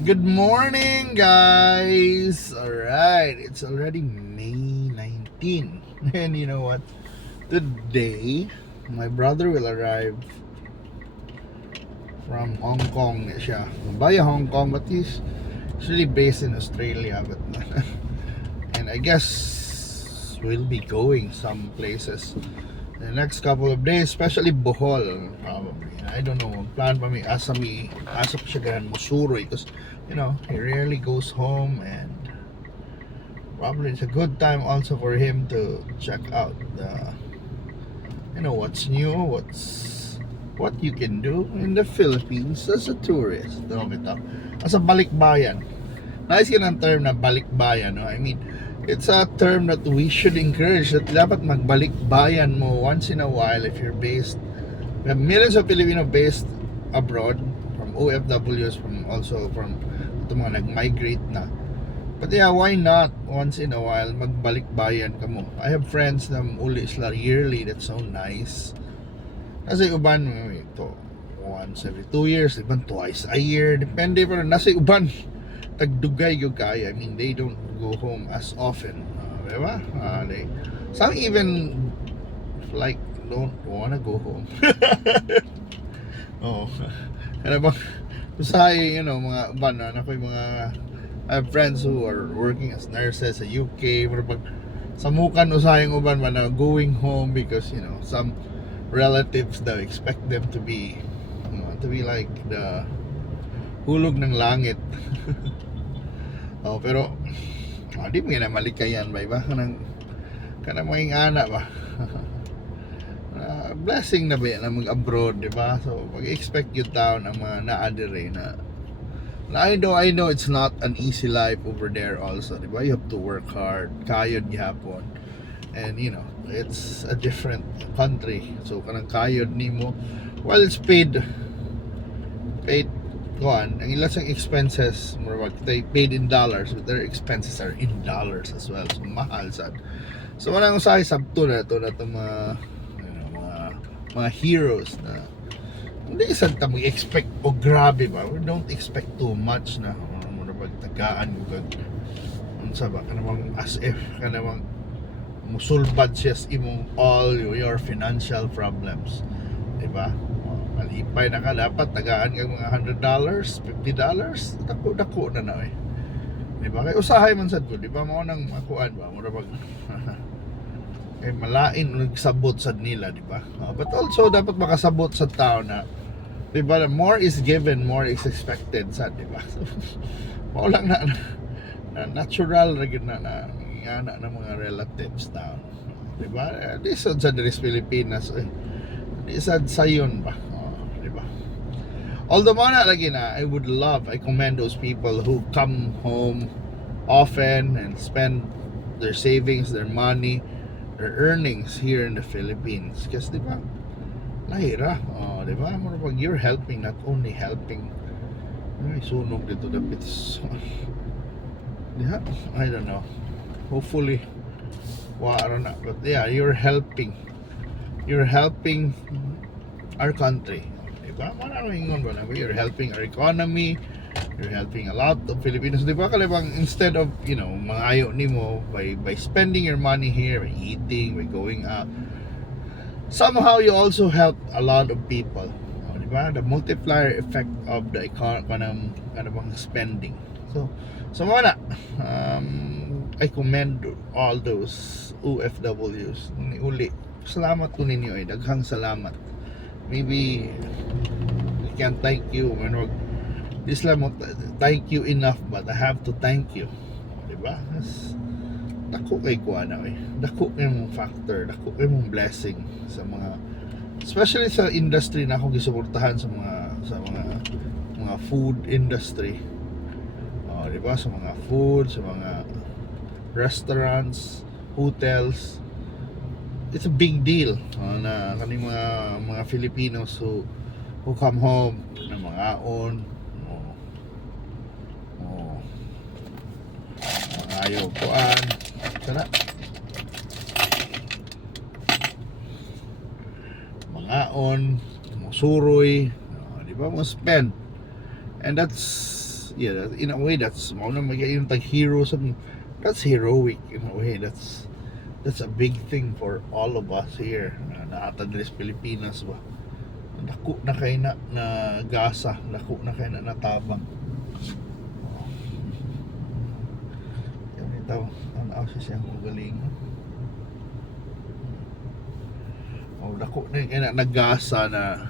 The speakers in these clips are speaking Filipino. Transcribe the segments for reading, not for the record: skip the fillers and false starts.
Good morning, guys. All right, it's already May 19. And you know what? Today, my brother will arrive from Hong Kong na siya. Via Hong Kong, but he's really based in Australia. But and I guess we'll be going some places the next couple of days, especially Bohol, probably. I don't know. Plan pa may asa pa siya gahan Musuroy because he rarely goes home, and probably it's a good time also for him to check out the what's new, what you can do in the Philippines as a tourist. As a balikbayan. Nice yun ang term na balikbayan, no? I mean, it's a term that we should encourage, that dapat magbalikbayan mo once in a while if you're based. We have millions of Filipino based abroad, from OFWs, from itong mga nag-migrate na. But yeah, why not once in a while magbalikbayan ka mo? I have friends na uli sila yearly. That's so nice. Kasi uban ito once every 2 years, iban twice a year, depende, pero nasa uban tagdugay yung kaya. I mean, they don't go home as often, diba? Some even like don't wanna go home. Oh, ano bang usahay, mga uban na ako yung mga I have friends who are working as nurses sa UK, pero pag samukan usahing uban man na going home because some relatives daw expect them to be like the hulog ng langit. Oh, pero di mo na malikayan ba kanang mga anak ba. Blessing na ba na mag-abroad, di ba? So pag-expect you down ang mga naadire na I know it's not an easy life over there also, di ba? You have to work hard, kayod gihapon, and it's a different country, so kanang kayod nimo, well, it's paid kuan ang ilang expenses, they paid in dollars, but their expenses are in dollars as well, so mahal sad. So manang usahay sabto na to mga mga heroes na hindi sad ta mag-expect o grabe ba, we don't expect too much na tagaan ug unsa ba kanang as if kanang musulbad siya sa imong all your financial problems, di ba? Malipay na ka, dapat tagaan kang mga $100, $50, dako na di ba? Kay usahay man sad ko, di ba? Mao nang makuan ba, mura pag kay malain nagsabot sad nila, di ba? But also dapat makasabot sa tao na, di ba, more is given, more is expected sad, di ba? So, mao lang na natural ra gyud na ingana ng mga relatives down, di ba? Di sad sa Pilipinas, di sad sayon ba, di ba? Although mana lagi na, I commend those people who come home often and spend their savings, their money, their earnings here in the Philippines, kasi di ba lahira, di ba? Pag you're helping, not only helping, sunog dito dapit. Yeah, I don't know, hopefully wala na, but yeah, you're helping our country, di ba? Maraming ngon ba na, you're helping our economy, you're helping a lot of Filipinos, di ba? Kalibang instead of mangayo nimo by spending your money here, by eating, by going out, somehow you also help a lot of people, di ba? The multiplier effect of the economy, spending. So muna, I commend all those OFWs uli. Salamat po ninyo, daghang salamat. Maybe we can't thank you, this lang mo thank you enough, but I have to thank you, di ba? Dako kay kuana, dako kay mong factor, dako kay mong blessing sa mga, especially sa industry na ako gisuportahan, sa mga food industry, di ba? Sa mga food, sa mga restaurants, hotels, it's a big deal na kaning mga Filipinos who come home na mga on ayaw kuan sana mga on suroy, di ba, mo spend, and that's yeah, in a way that's mo na yung tag hero sa, that's heroic in a way. That's a big thing for all of us here na naatag sa Pilipinas ba. Dako na kay na gasa, dako na kay na natabang. Yan ito, ano siya siyang galing. Oh, dako na kay na nagasa na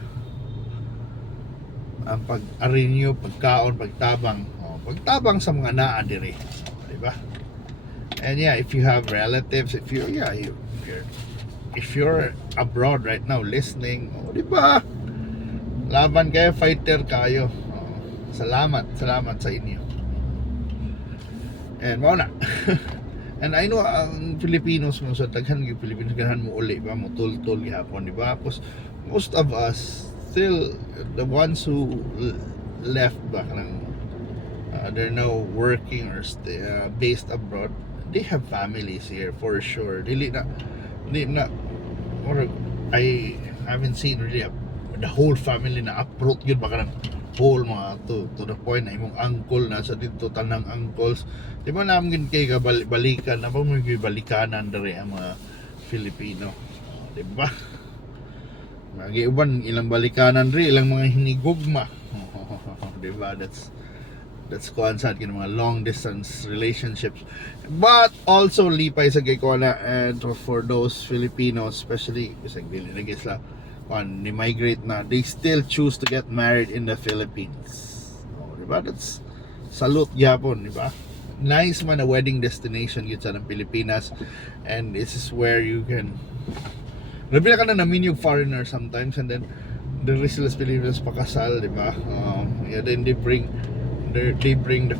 ang pag-arinyo, pagkaon, pagtabang. Oh, pagtabang sa mga naa diri. Di ba? And yeah, if you have relatives, if you're abroad right now listening, oh, di ba? Laban kayo, fighter kayo. Oh, salamat sa inyo. And mao na. And I know ang Filipinos mo sa daghan yung Filipinos ganahan mo uli ba mo tultol gihapon, di ba? Because most of us still the ones who left ba kanang they're now working or based abroad, they have families here for sure. Dili na or I haven't seen really the whole family na uproot yun baka ng whole mga to the point na imong uncle na sa dito tanang uncles, di ba namin kay balikan na ba mo balikanan dere ang mga Filipino, di ba? Magiuban ilang balikanan ri ilang mga hinigugma, di ba? That's kuansan kin mga long distance relationships, but also lipay sa gaykuana. And for those Filipinos especially kasi dili na sila ni migrate na, they still choose to get married in the Philippines. Oh, di ba? That's salute gyapon, di ba? Nice man a wedding destination yun sa ng Pilipinas, and this is where you can nabila ka na namin yung foreigner sometimes, and then the sila Filipinos pakasal, di ba? Yeah, then they bring the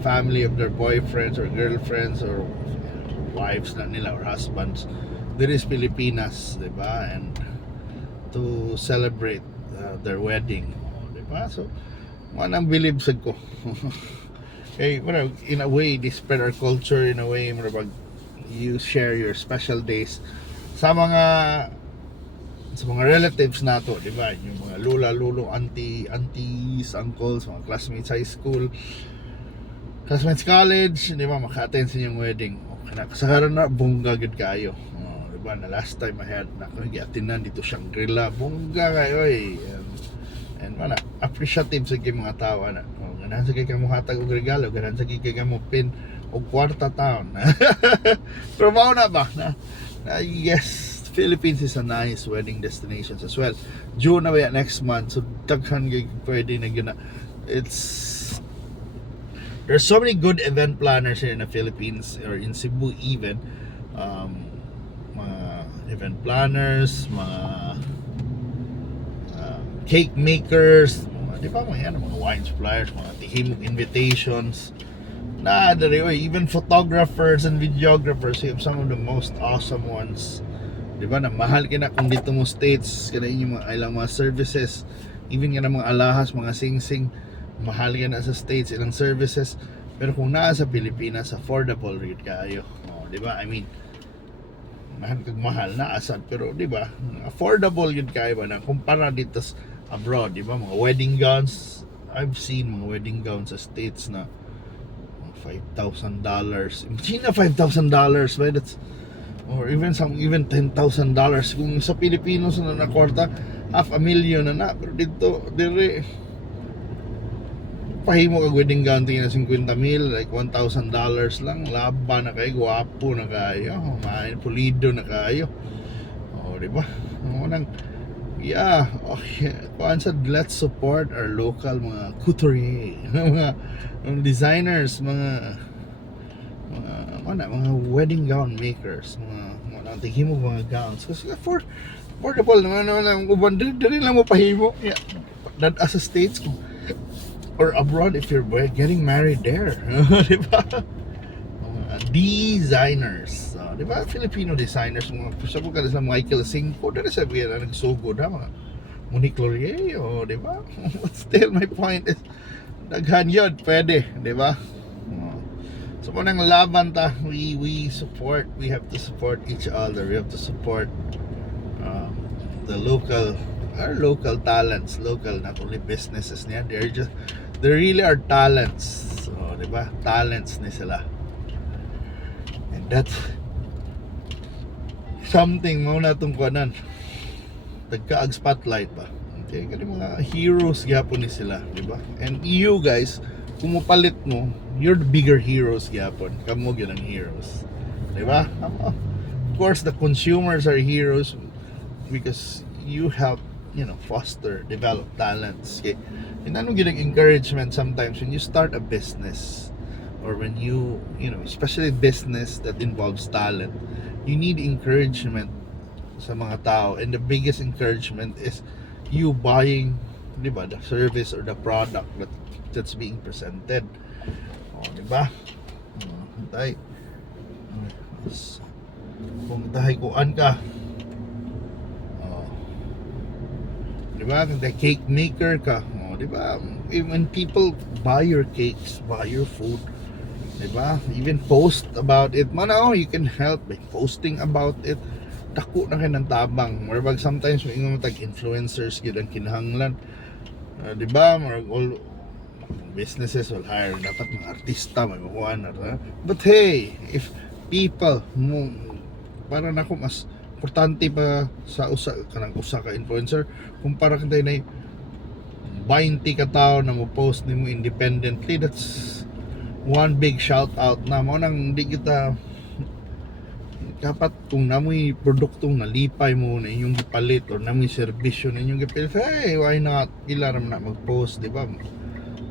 family of their boyfriends or girlfriends or wives na nila or husbands. There is Pilipinas, di ba? And to celebrate their wedding, di ba? So manang believe sad ko. Okay, well, in a way they spread our culture in a way, you share your special days sa mga relatives nato, di ba? Yung mga lola, lolo, aunties, uncles, mga classmates high school, classmates college, di ba? Maka-attend sa inyong wedding. Kasagaran na bongga gud kayo. Diba, na last time I had nakagiatinan dito Shangri-La, bongga kayo eh. And wala, appreciative sa mga tao na. Ganahan sa kay mo hatag og regalo, ganahan sa kay mo pin og kwarta taon. Pero mao na ba na yes, Philippines is a nice wedding destination as well. June na ba next month, so daghan gyud pwede na gina. There's so many good event planners here in the Philippines or in Cebu even. Mga event planners, mga cake makers, di ba mga wine suppliers, mga tihimog invitations na even photographers and videographers. You have some of the most awesome ones, di ba, na mahal kina kung dito mo states kada inyong mga ilang mga services, even nga mga alahas, mga sing-sing, mahal ka na sa states ilang services, pero kung naa sa Pilipinas affordable rin kayo, di ba? I mean mahal na asad, pero di ba affordable yun kayo ba na kumpara dito abroad, di ba? Mga wedding gowns, I've seen mga wedding gowns sa states na $5,000. Imagine na $5,000, right? That's, or even $10,000. Kung sa Pilipinos na kwarta $500,000 na, pero dito dire pahimo kag wedding gown tingin na $50,000, like $1,000 lang, laba na kayo, guwapo na kayo, pulido na kayo, di ba? Nang yeah, okay, let's support our local mga couturier, mga designers, mga wedding gown makers, mga tingin mo mga gowns, kasi affordable naman uban dili lang mo pahimo, yeah, that as a states or abroad if you're getting married there. Di ba? Designers, di ba? Filipino designers, mga sa mga sa Michael Cinco, dali sa mga nagsugod ha, mga Monique Laurier, di ba? Still my point is daghan yun, pwede, di ba? So munang laban ta, we have to support each other, we have to support our local talents, local not only businesses niya, they really are talents. So, di ba? Talents ni sila. And that's something mo na itong kuanan. Tagkaag spotlight ba? Okay, kani mga heroes gyapon ni sila, di ba? And you guys, kung mupalit mo, you're the bigger heroes gyapon. Kamo gyud ang heroes. Di ba? Of course, the consumers are heroes because you help, foster, develop talents. Okay? And ano gyud ang encouragement sometimes when you start a business or when you especially business that involves talent, you need encouragement sa mga tao, and the biggest encouragement is you buying, di ba, the service or the product that's being presented. Di ba? Tay. Kung tahay kuan ka. Di ba? Kung tahay cake maker ka. Di ba? When people buy your cakes, buy your food, di ba? Even post about it. You can help by posting about it. Dako na kayo ng tabang. Marabag sometimes may mga tag-influencers gid ang kinahanglan. Di ba? All businesses will hire dapat mga artista may makuha na. But hey, if people para na ko mas importante pa sa usa ka influencer kumpara kantay na 20 ka tao na mo post nimo independently, that's one big shout out na mo nang di kita dapat kung namoy produktong nalipay mo na inyong gipalit or namoy serbisyo na inyong gipalit, hey, why not ila ra na mag-post, di ba?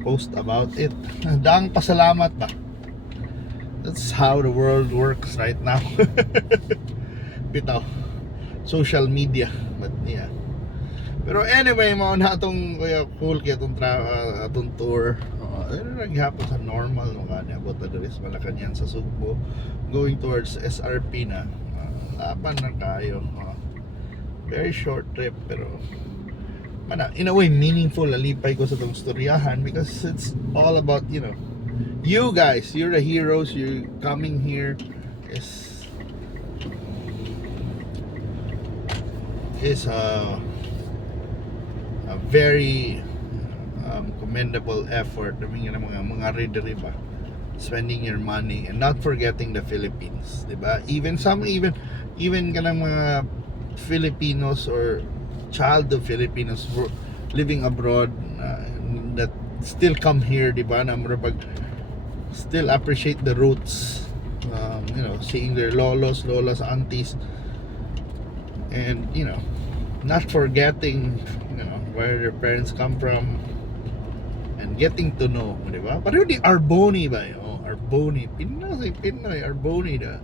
Post about it. Daang pasalamat ba? That's how the world works right now. Bitaw, social media, but yeah. Pero anyway, mao na atong kuya cool kay atong tour. Naghapon sa normal no kani abot na diri sa Malacañang sa Sugbo going towards SRP na. Laban na kayo. Very short trip pero in a way meaningful alipay ko sa tong storyahan because it's all about you guys, you're the heroes. You're coming here is a very commendable effort. I mean, mga reader ba, spending your money and not forgetting the Philippines, diba? Even kanang mga Filipinos or child of Filipinos living abroad that still come here, diba? Na marabag still appreciate the roots, seeing their lolas, aunties, and not forgetting where their parents come from and getting to know, di ba? Pareho di Arboni ba? Arboni, Pinoy, Arboni na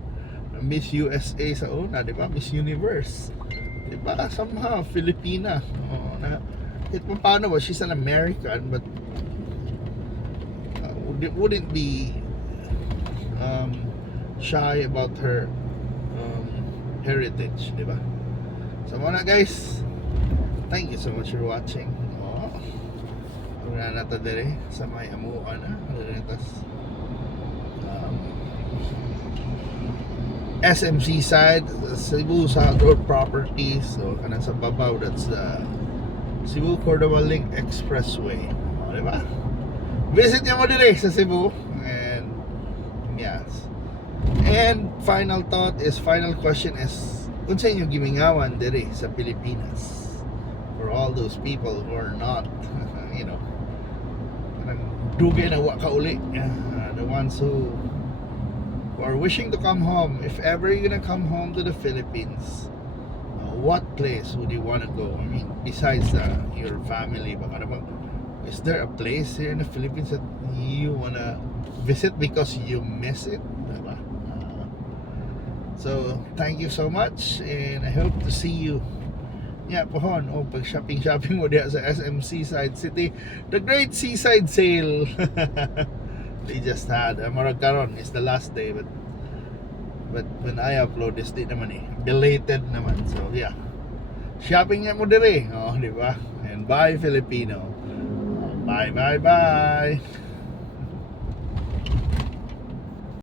Miss USA sa una, di ba? Miss Universe, di ba? Somehow Filipina, na kahit paano ba, she's an American but wouldn't be shy about her heritage, di ba? So muna guys, thank you so much for watching. Wala na ito dire sa may amuan na SMC side, Cebu South Road Properties. So kanang sa babaw, that's the Cebu Cordova Link Expressway, diba? Visit nyo mo dire sa Cebu. And yes, and final question is unsa inyo gimingawan dire sa Pilipinas for all those people who are not dugay na wa ka uli, the ones who are wishing to come home. If ever you're gonna come home to the Philippines, what place would you want to go? I mean, besides your family, is there a place here in the Philippines that you wanna visit because you miss it, diba? So thank you so much, and I hope to see you pohon pag shopping mo diya sa SMC Side City, the Great Seaside Sale. They just had marag karon is the last day, but when I upload this di naman belated naman. So yeah, shopping mo dire, di ba? And bye Filipino. Bye.